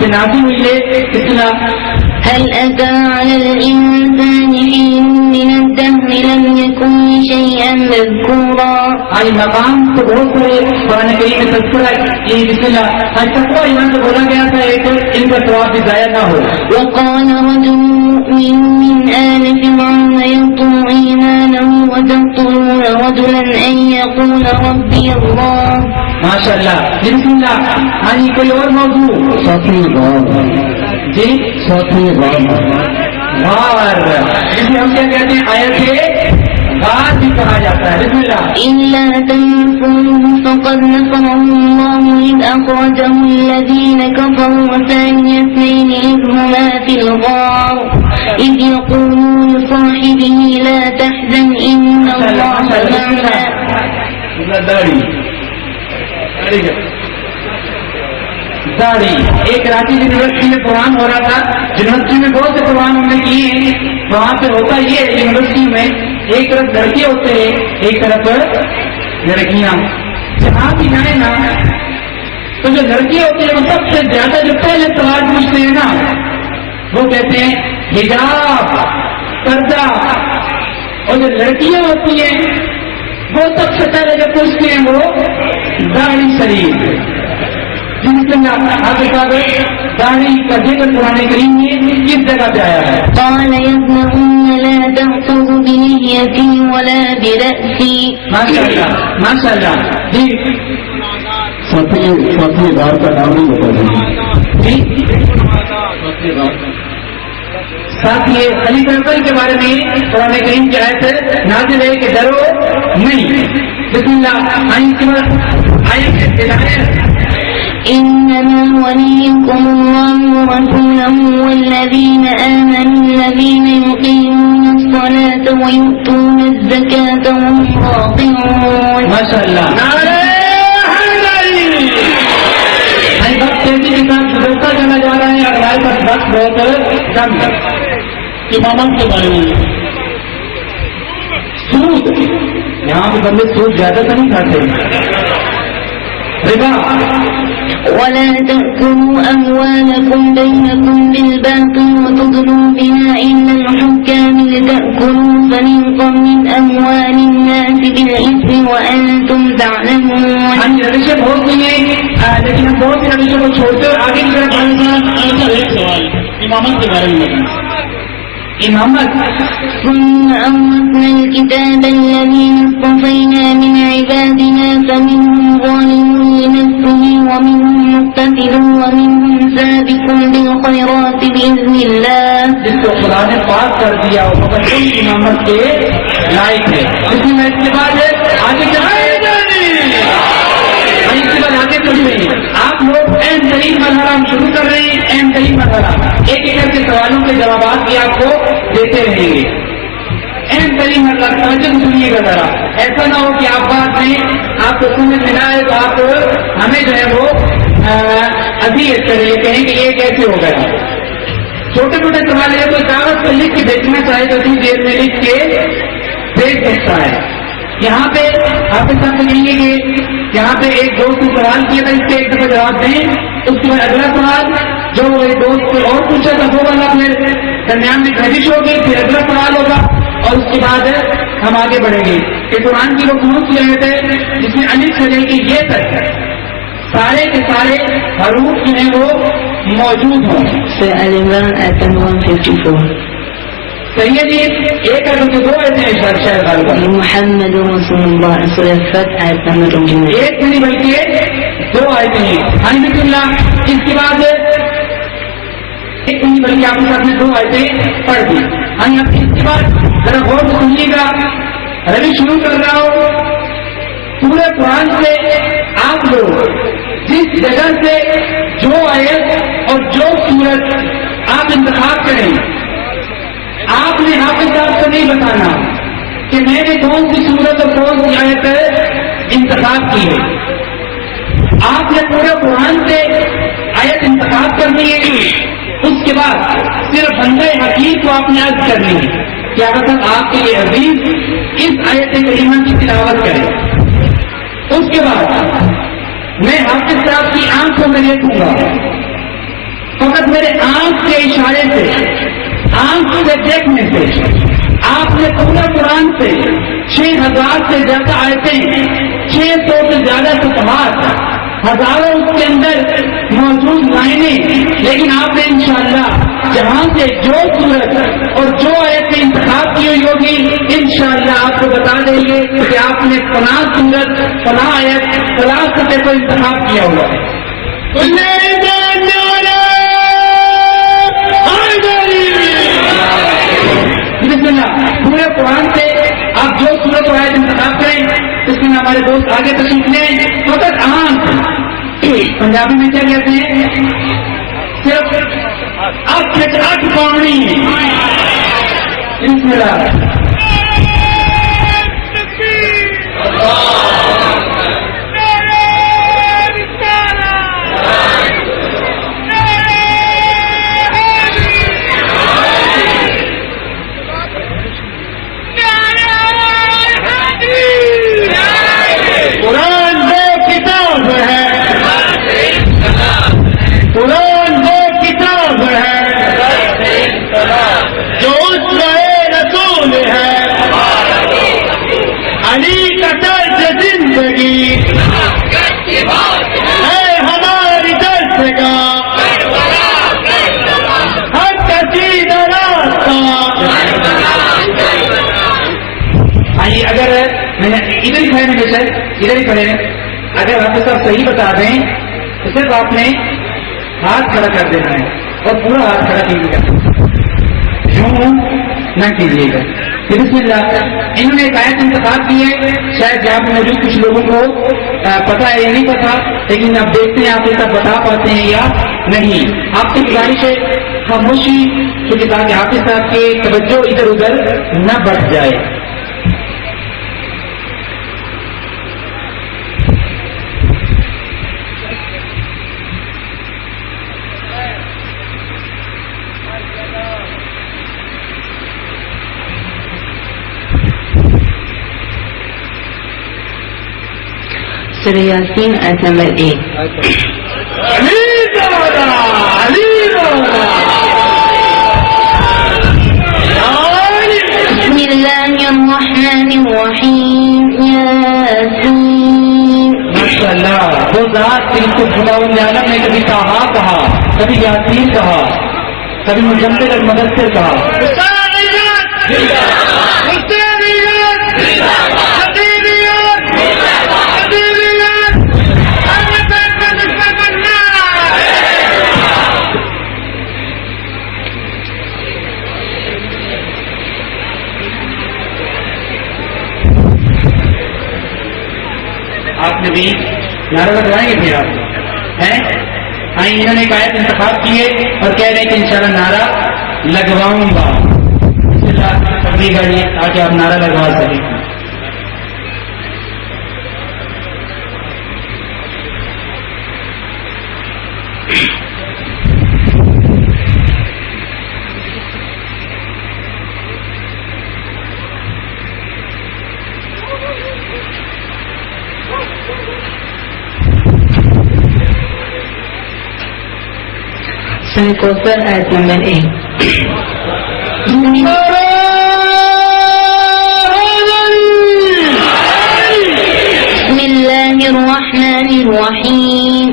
سے نازل ہوئی ہے. اطلاع هل أتى على الإنسان حين من الدهر لم يكن شيئا مذكورا. آج مقام تو بہت سارے قرآن کریم میں تذکرہ یہ بسم اللہ آج تقویٰ ایمان سے بولا گیا تھا ایک ان کا ثواب بھی ضائع نہ ہو. وقال رجل مؤمن من آل فرعون يطلب إيمانه وتقتلون رجلا أن يقول ربي الله. ماشاء اللہ بسم اللہ. آج کوئی اور موضوع جی غار جسے ہم کیا کہتے ہیں آیت سے غار بھی کہا جاتا ہے. بسم اللہ. إلا تنصروه فقد نصره الله إذ أخرجه الذين كفروا ثاني اثنين إذ هما في الغار إذ يقول لصاحبه لا تحزن إن الله معنا. داڑھی ایک کراچی یونیورسٹی میں پروگرام ہو رہا تھا. یونیورسٹی میں بہت سے پروگرام ہم نے کیے ہیں. وہاں پہ ہوتا یہ ہے یونیورسٹی میں ایک طرف لڑکے ہوتے ہیں ایک طرف لڑکیاں. جہاں بھی جائیں نا تو جو لڑکے ہوتے ہیں وہ سب سے زیادہ جو پہلے سوال پوچھتے ہیں نا وہ کہتے ہیں حجاب پردہ, اور جو لڑکیاں ہوتی ہیں وہ سب سے پہلے جو پوچھتے ہیں وہ داڑھی شریف. داڑھی کا ذکر قرآن کریم میں کس جگہ پہ آیا ہے؟ قال يا ابن أم لا تأخذ بلحيتي ولا برأسي. ماشاء اللہ ماشاء اللہ. جی ساتھی غار کا نام نہیں بتا دیں. جی ساتھ یہ علی برکل کے بارے میں قرآن کریم کی آیت نازل ہے کہ ڈرو نہیں. بسم اللہ. إنما وليكم الله ورسوله والذين آمنوا الذين يقيمون الصلاة ويؤتون الزكاة وهم راكعون. ما شاء الله. وقت تیزی کے ساتھ گزرتا چلا جا رہا ہے اور ہمارے پاس وقت بہت کم ہے. امامت کے بارے میں سود, یہاں پہ بندے سود زیادہ تو نہیں کھاتے. ربا ولا تأكلوا أموالكم بينكم بالباطل وتدلوا بها إلى الحكام لتأكلوا فريقا من أموال الناس بالإثم وأنتم تعلمون. ہم روشیں بہت سی ہیں لیکن ہم بہت سی روشوں کو چھوڑتے اور آگے کی طرف ایک سوال امامت کے بارے میں. امامت ثم أورثنا الكتاب الذين اصطفينا من عبادنا فمنهم ظالم لنفسه ومنهم مقتصد ومنهم سابق بالخيرات بإذن الله. جس کو خدا نے پاک کر دیا وہ مقدم امامت کے لائق ہے. اسی میں اس کے بعد آگے آپ لوگ اہم ترین مرحلہ ہم شروع کر رہے ہیں. اہم ترین مرحلہ ایک ایک کر کے سوالوں کے جوابات بھی آپ کو دیتے رہیں گے. اہم ترین مرحلہ توجہ سنیے گا ذرا. ایسا نہ ہو کہ آپ بات میں آپ کو سمجھ میں نہ آئے تو آپ ہمیں جو ہے وہ اذیت کریں کہیں کہ یہ کیسے ہو گیا. چھوٹے چھوٹے سوال ہے کوئی کاغذ پر لکھ کے بیچنا چاہے تو اتنی دیر میں لکھ کے بیچ سکتا ہے. یہاں پہ آپ کے ساتھ کہیں گے کہ یہاں پہ ایک دوست نے سوال کیا تھا اس کے ایک دفعہ جواب دیں. اس کے بعد اگلا سوال جو ایک دوست کو اور پوچھا تھا وہ والا پھر درمیان میں خرش ہوگی, پھر اگلا سوال ہوگا اور اس کے بعد ہم آگے بڑھیں گے. کہ قرآن کی وہ کون سی آیت ہے جس میں الف سے لے کے یہ تک سارے کے سارے حروف جو ہیں وہ موجود ہوں. عمران آیت 154. صحیح ہے جی. ایک اگر کے دو ایسے ہیں شاید محمد رسول اللہ سورہ الفتح آیت نمبر 29. ایک نہیں بلکہ دو آیتیں ہیں. الحمد للہ. اس کے بعد ایک نہیں بلکہ آپ کے ساتھ میں دو آیتیں پڑھ دی. اس کے بعد ذرا غور سے سنیے گا. روی شروع کر رہا ہو پورے قرآن سے آپ لوگ جس جگہ سے جو آیت اور جو سورت آپ انتخاب کریں آپ نے حافظ صاحب کو نہیں بتانا کہ میں نے کون سی صورت اور کون سی آیت انتخاب کی ہے. آپ نے پورے قرآن سے آیت انتخاب کرنی ہے. اس کے بعد صرف بندہ حقیق کو آپ نے عرض کرنی ہے کہ اگر آپ کے یہ حدیث اس آیت کریمہ کی تلاوت کرے. اس کے بعد میں حافظ صاحب کی آنکھوں میں دیکھوں گا میرے آنکھ کے اشارے سے، آنکھ سے دیکھنے سے آپ نے پورا قرآن سے 6000 سے زیادہ آیتیں، 600 سے زیادہ صفحات، ہزاروں اس کے اندر موجود لائنیں، لیکن آپ نے انشاءاللہ جہاں سے جو صورت اور جو آیت انتخاب کی ہوئی ہوگی انشاءاللہ آپ کو بتا دیں گے کہ آپ نے فلاں صورت، فلاں آیت، فلاں صفحے کو انتخاب کیا ہوا ہے۔ بسم اللہ، پورے قرآن سے آپ جو صورت و آیت انتخاب کریں، اس میں ہمارے دوست آگے تشریف لیں۔ فقط آنکھ، پنجابی میں کیا کہتے ہیں، صرف 8 پاؤنی ہے۔ بسم اللہ۔ قرآن وہ کتاب ہے، قرآن وہ کتاب ہے جو اس رسول ہے، علی کا طرز زندگی ہے ہماری درسگاہ، ہر کسیدہ راستہ۔ آئیے، اگر میں نے ادھر ہی کھڑے ہیں بے شک، ادھر ہی کھڑے ہیں، اگر آپ صاحب صحیح بتا دیں تو صرف آپ نے ہاتھ کھڑا کر دینا ہے اور پورا ہاتھ کھڑا کیجیے گا، یوں نہ کیجیے گا۔ بسم اللہ۔ انہوں نے ایک آیت انتخاب کی ہے، شاید یہاں پہ موجود کچھ لوگوں کو پتا ہے یا نہیں پتا، لیکن اب دیکھتے ہیں آپ یہ سب بتا پاتے ہیں یا نہیں۔ آپ کی گزارش ہے خاموشی، کیونکہ تاکہ حافظ صاحب کے توجہ ادھر ادھر نہ بڑھ جائے۔ سورہ یاسین آیت نمبر 1۔ بسم اللہ الرحمن الرحیم، یاسین۔ ماشاء اللہ، وہ ذات جن کو خداوند عالم نے کبھی کہا کبھی یاسین کہا، کبھی مزمل المدثر کہا۔ آپ نے بھی نعرہ لگوائیں گے پھر آپ ہیں؟ انہوں نے ایک آیت انتخاب کی ہے اور کہہ رہے ہیں کہ انشاءاللہ نعرہ لگواؤں گا۔ تبلیغ ہے تاکہ آپ نعرہ لگوا سکیں۔ سورہ کوثر آیت نمبر 1۔ بسم اللہ الرحمن الرحیم،